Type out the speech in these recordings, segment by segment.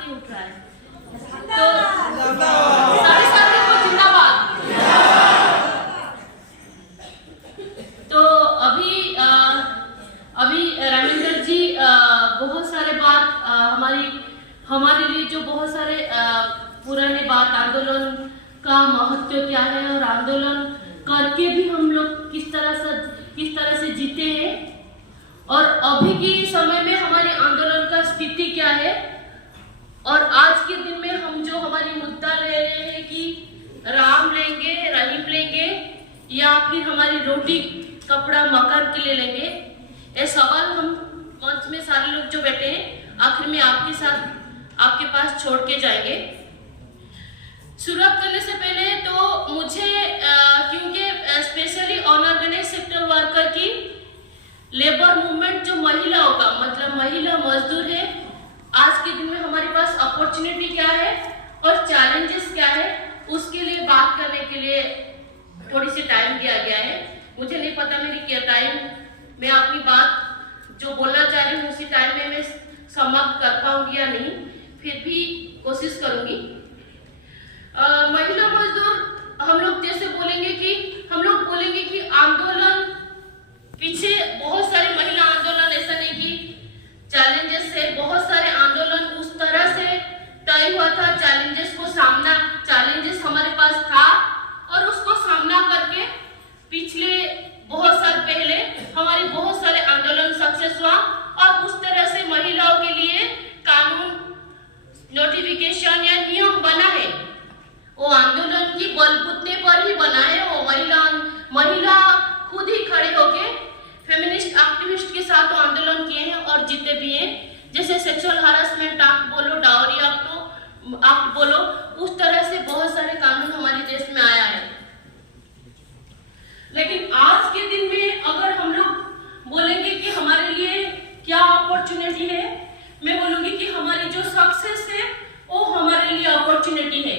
नहीं उठ रहा है। तो सभी साथियों को जिंदाबाद। तो अभी रामेंद्र जी बहुत सारे बात हमारे लिए जो बहुत सारे पुराने बात, आंदोलन का महत्व क्या है और आंदोलन करके भी हम लोग किस तरह से जीते हैं और अभी के समय में हमारे आंदोलन का स्थिति क्या है और आज के दिन में हम जो हमारी मुद्दा ले रहे हैं कि राम लेंगे, रहीम लेंगे या फिर हमारी रोटी कपड़ा मकान के लिए लेंगे, ये सवाल हम मंच में सारे लोग जो बैठे हैं आखिर में आपके पास छोड़ के जाएंगे। शुरुआत करने से पहले तो मुझे क्योंकि स्पेशली अनऑर्गेनाइज सेक्टर वर्कर की लेबर मूवमेंट जो महिलाओं का मतलब महिला मजदूर है, आज के दिन में हमारे पास अपॉर्चुनिटी क्या है और चैलेंजेस क्या है, उसके लिए बात करने के लिए थोड़ी सी टाइम दिया गया है। मुझे नहीं पता मेरी क्या टाइम मैं अपनी बात जो बोलना चाह रही हूँ उसी टाइम में मैं समाप्त कर पाऊंगी या नहीं, फिर भी कोशिश करूंगी। महिला मजदूर हम लोग बोलेंगे कि आंदोलन पीछे बहुत सारे महिला आंदोलन, ऐसा नहीं कि चैलेंजेस से बहुत सारे आंदोलन उस तरह से तय हुआ था, चैलेंजेस हमारे पास था और उसको सामना करके पिछले बहुत साल पहले हमारे बहुत सारे आंदोलन सक्सेस हुआ और उस तरह से महिलाओं के लिए कानून नोटिफिकेशन या नियम बना है। वो आंदोलन की बलबूते पर ही बना है। वो महिला खुद ही खड़े होके फेमिनिस्ट एक्टिविस्ट के साथ वो आंदोलन किए हैं और जीते भी हैं। जैसे सेक्सुअल हरासमेंट एक्ट बोलो, डाउरी एक्ट बोलो, उस तरह से बहुत सारे कानून हमारे देश में आया है। लेकिन आज के दिन में अगर हम लोग बोलेंगे कि हमारे लिए क्या अपॉर्चुनिटी है, मैं बोलूंगी कि हमारी जो सक्सेस है वो हमारे लिए अपॉर्चुनिटी है।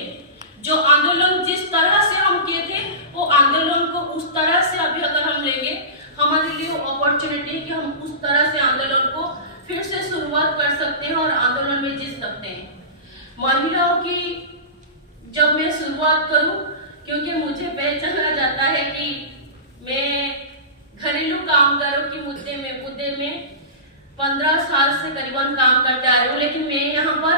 जो आंदोलन जिस तरह से हम किए थे वो आंदोलन को उस तरह से अभी अगर हम लेंगे हमारे लिए अपॉर्चुनिटी है कि हम उस तरह से आंदोलन को फिर से शुरुआत कर सकते हैं और आंदोलन में जीत सकते हैं। महिलाओं की जब मैं शुरुआत करूं, क्योंकि मुझे पहचाना जाता है कि मैं घरेलू कामगारों की मुद्दे में 15 साल से करीबन काम करते आ रही हूँ, लेकिन मैं यहाँ पर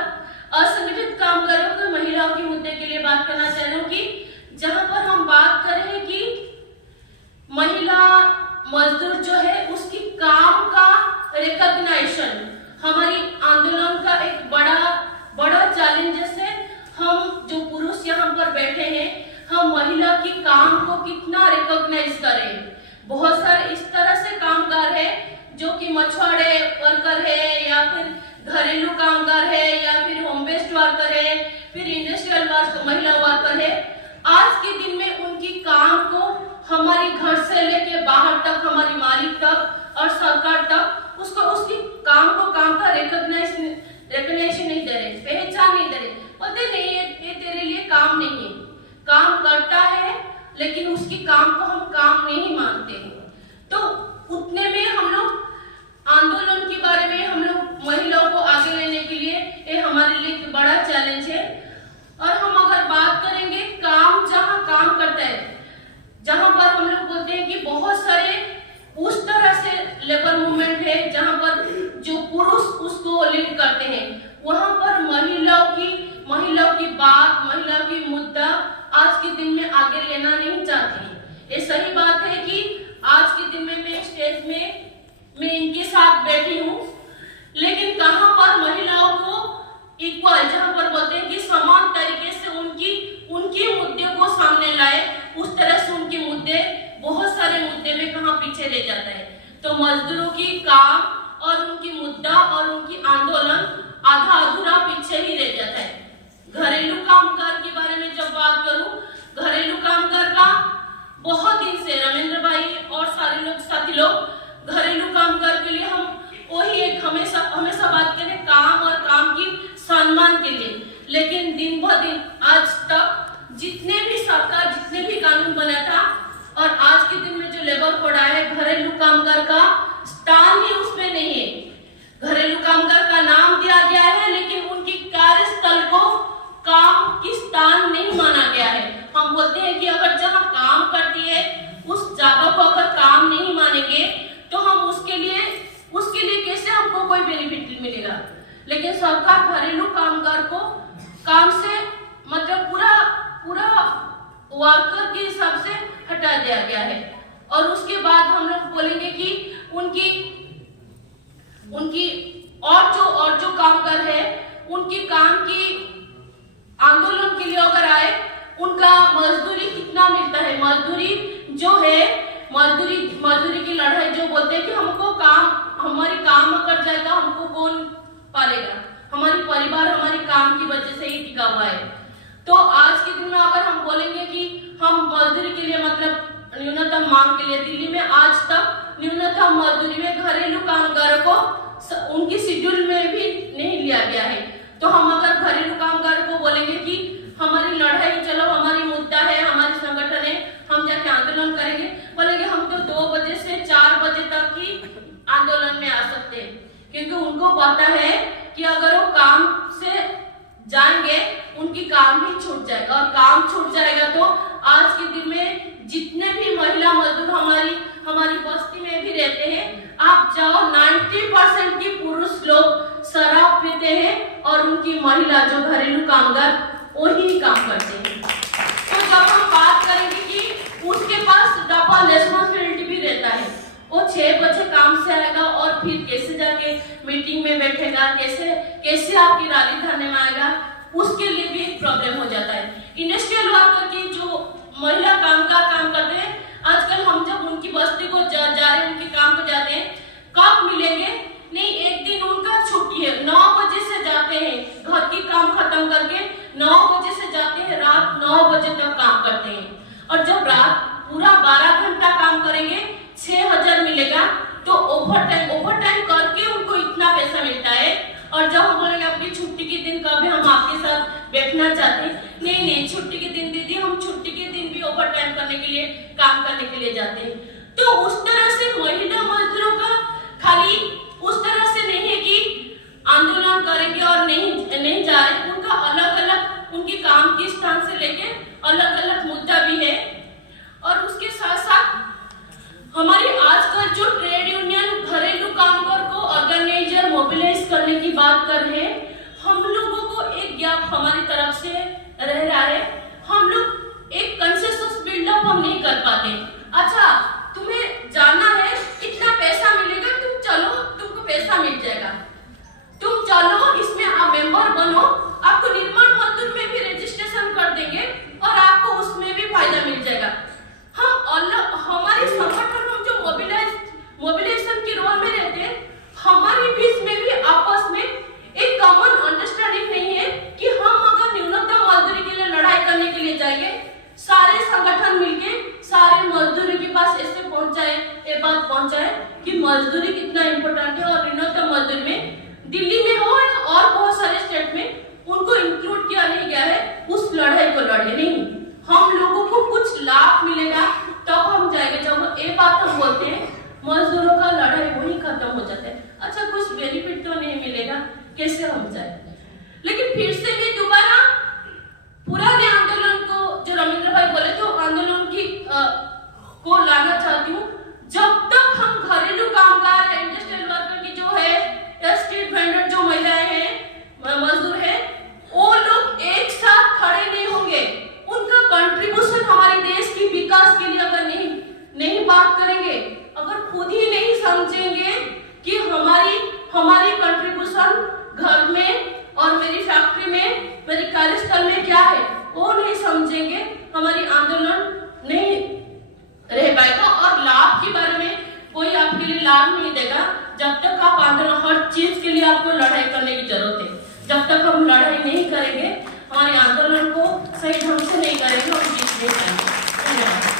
असंगठित कामगारों के महिलाओं के मुद्दे के लिए बात करना चाह रही हूँ कि जहाँ पर हम बात कर रहे हैं कि महिला मजदूर जो है उसकी काम का रिकॉग्निशन हमारी आंदोलन का एक बड़ा चैलेंजेस है। हम जो पुरुष यहाँ पर बैठे हैं, हम महिला की काम को कितना रिकॉग्नाइज करें। बहुत सारे इस तरह से कामगार है जो कि मछुआरे वर्कर है या फिर घरेलू कामगार है या फिर होम बेस्ड वर्कर है, फिर इंडस्ट्रियल महिला वर्कर है। आज के दिन में उनकी काम को हमारी घर से लेके बाहर तक, हमारी मालिक तक और सरकार तक उसकी काम का रिकॉग्निशन नहीं दे रहे, पहचान नहीं दे रहे। बोलते नहीं ये तेरे लिए काम नहीं है, काम करता है लेकिन उसकी काम को हम काम नहीं मानते हैं। तो उतने में हम लोग आंदोलन के बारे में हम लोग महिलाओं को आगे लेने के लिए ये हमारे लिए एक बड़ा चैलेंज है। और हम अगर बात करेंगे जहाँ काम करता है, जहाँ पर हम लोग बोलते हैं कि बहुत सारे उस तरह से लेबर मूवमेंट है जहाँ पर जो पुरुष उसको लीड करते हैं, वहाँ पर महिलाओं की बात, महिलाओं की मुद्दा आज के दिन में आगे लेना नहीं चाहती। ये सही बात है कि आज के दिन में मैं स्टेज में मैं इनके साथ बैठी हूँ, लेकिन कहाँ पर महिलाओं को इक्वल, जहाँ पर बोलते हैं कि समान तरीके से उनके मुद्दे को सामने लाए, उस तरह से उनके मुद्दे बहुत सारे मुद्दे में कहाँ पीछे ले जाता है। तो मजदूरों की काम और उनकी मुद्दा और उनकी आंदोलन आधा अधूरा पीछे ही रह जाता है। घरेलू कामगार के बारे में जब बात करूं, घरेलू कामगार का बहुत दिन से रमेंद्र भाई और सारे लोग साथी लोग घरेलू कामगार के लिए हम वही एक हमेशा बात करें काम और काम की सम्मान के लिए। लेकिन दिन ब दिन आज तक जितने भी सरकार जितने भी कानून बना था और आज के दिन में जो लेबर कोड आया है, घरेलू कामगार का स्थान ही उसमें नहीं है। घरेलू कामगार का नाम दिया गया है लेकिन उनकी कार्य लेकिन सरकार घरेलू कामगार को काम से मतलब पूरा वर्कर के हिसाब से हटा दिया गया है। और उसके बाद हम लोग बोलेंगे कि उनकी और जो कामगार है उनकी काम की आंदोलन के लिए अगर आए, उनका मजदूरी कितना मिलता है, मजदूरी जो है मजदूरी की लड़ाई जो बोलते हैं कि हमको हमारी काम कट जाएगा, हमको कौन पालेगा, हमारी परिवार हमारी काम की वजह से ही टिका हुआ है। तो आज के दिन में अगर हम बोलेंगे कि हम मजदूरी के लिए मतलब न्यूनतम मांग के लिए दिल्ली में आज तक न्यूनतम मजदूरी में घरेलू कामगारों को उनकी शेड्यूल में भी नहीं लिया गया है। तो हम अगर घरेलू कामगारों को बोलेंगे कि हमारी लड़ाई, चलो हमारी मुद्दा है, हमारी संगठन है, हम जाके आंदोलन करेंगे, बोलेंगे हम तो 2 बजे से 4 बजे तक ही आंदोलन में आ सकते हैं, क्योंकि उनको पता है कि अगर वो काम से जाएंगे उनकी काम भी छूट जाएगा, और काम छूट जाएगा तो आज के दिन में जितने भी महिला मजदूर हमारी बस्ती में भी रहते हैं, आप जाओ 90% की पुरुष लोग शराब पीते हैं और उनकी महिला जो घरेलू कामगार वही काम करते हैं। तो जब हम बात करेंगे कि उसके पास डबल रिस्पांसिबिलिटी भी रहता है, वो 6 बजे काम से आएगा और फिर कैसे जाके मीटिंग में बैठेगा, कैसे आपकी रैली धरने में आएगा, उसके लिए भी एक प्रॉब्लम हो जाता है। इंडस्ट्रियल वर्कर की जो महिला कामगार काम करते हैं, आजकल हम जब उनकी बस्ती को जा रहे हैं, उनके काम को जाते हैं, कब मिलेंगे? नहीं, एक दिन उनका छुट्टी है, 9 बजे से जाते हैं, घर की काम खत्म करके 9 बजे से जाते हैं, रात 9 बजे तक काम करते हैं। और जब रात पूरा 12 घंटा काम करेंगे 6000 मिलेगा, तो ओवर टाइम करके उनको इतना पैसा मिलता है। और जब हम बोलेंगे अपनी छुट्टी के दिन कभी हम आपके साथ बैठना चाहते हैं, नहीं, छुट्टी के दिन दीदी, हम छुट्टी के दिन भी ओवर टाइम करने के लिए, काम करने के लिए जाते हैं। तो उस तरह से महिला मजदूरों का खाली उस तरह से नहीं है कि आंदोलन करेंगे और नहीं जा रहे, उनका अलग उनकी काम के स्थान से लेके अलग मुद्दा भी है। और उसके साथ साथ हमारी आजकल जो ट्रेड यूनियन घरेलू कामगार को ऑर्गेनाइजर मोबिलाइज करने की बात कर रहे हैं, हम लोगों को एक गैप हमारी तरफ से रह रहा है, हम लोग एक कंसेंसस बिल्डअप हम नहीं कर पाते। अच्छा, तुम्हें जाना है, इतना पैसा मिलेगा, तुम चलो, तुमको पैसा मिल जाएगा, तुम चलो, इसमें आप मेंबर बनो, आपको निर्माण मजदूर में भी रजिस्ट्रेशन कर देंगे और आपको उसमें भी फायदा मिल जाएगा। हमारे संगठन हम जो मोबिलाइजेशन के रोल में रहते हैं, हमारे बीच में भी आपस में एक कॉमन अंडरस्टैंडिंग नहीं है कि हम अगर न्यूनतम मजदूरी के लिए लड़ाई करने के लिए जाएंगे, सारे संगठन मिलके सारे मजदूरी के पास ऐसे पहुंचाए, ये बात पहुंचाए कि मजदूरी कितना इंपॉर्टेंट है, और न्यूनतम मजदूरी में दिल्ली में हो और बहुत सारे स्टेट में उनको इंक्लूड किया नहीं गया है, उस लड़ाई को लड़े नहीं, हम लोगों को कुछ लाभ मिलेगा तब हम जाएंगे। जब ये बात हम बोलते हैं, मजदूरों का लड़ाई वही खत्म हो जाता है, अच्छा कुछ बेनिफिट तो नहीं मिलेगा, कैसे हम जाए। लेकिन फिर से भी दोबारा पुराने आंदोलन को, जो रविंद्र भाई बोले तो आंदोलन की को लाना चाहती हूँ। जब तक हम घरेलू कामगार, इंडस्ट्रियल वर्कर की जो है, स्ट्रीट वेंडर जो महिलाएं हैं, मजदूर है, वो लोग एक साथ खड़े नहीं होंगे, उनका कंट्रीब्यूशन हमारे देश की विकास के लिए अगर नहीं बात करेंगे, अगर खुद ही नहीं समझेंगे कि हमारी कंट्रीब्यूशन घर में और मेरी फैक्ट्री में, मेरी कार्यस्थल में क्या है, वो नहीं समझेंगे, हमारी आंदोलन नहीं रह पाएगा। और लाभ के बारे में कोई आपके लिए लाभ नहीं देगा जब तक आप आंदोलन, हर चीज के लिए आपको लड़ाई करने की जरूरत है। जब तक हम लड़ाई नहीं करेंगे, हमारे आंदोलन को सही ढंग से नहीं करेंगे, हम जीत नहीं पाएंगे। धन्यवाद।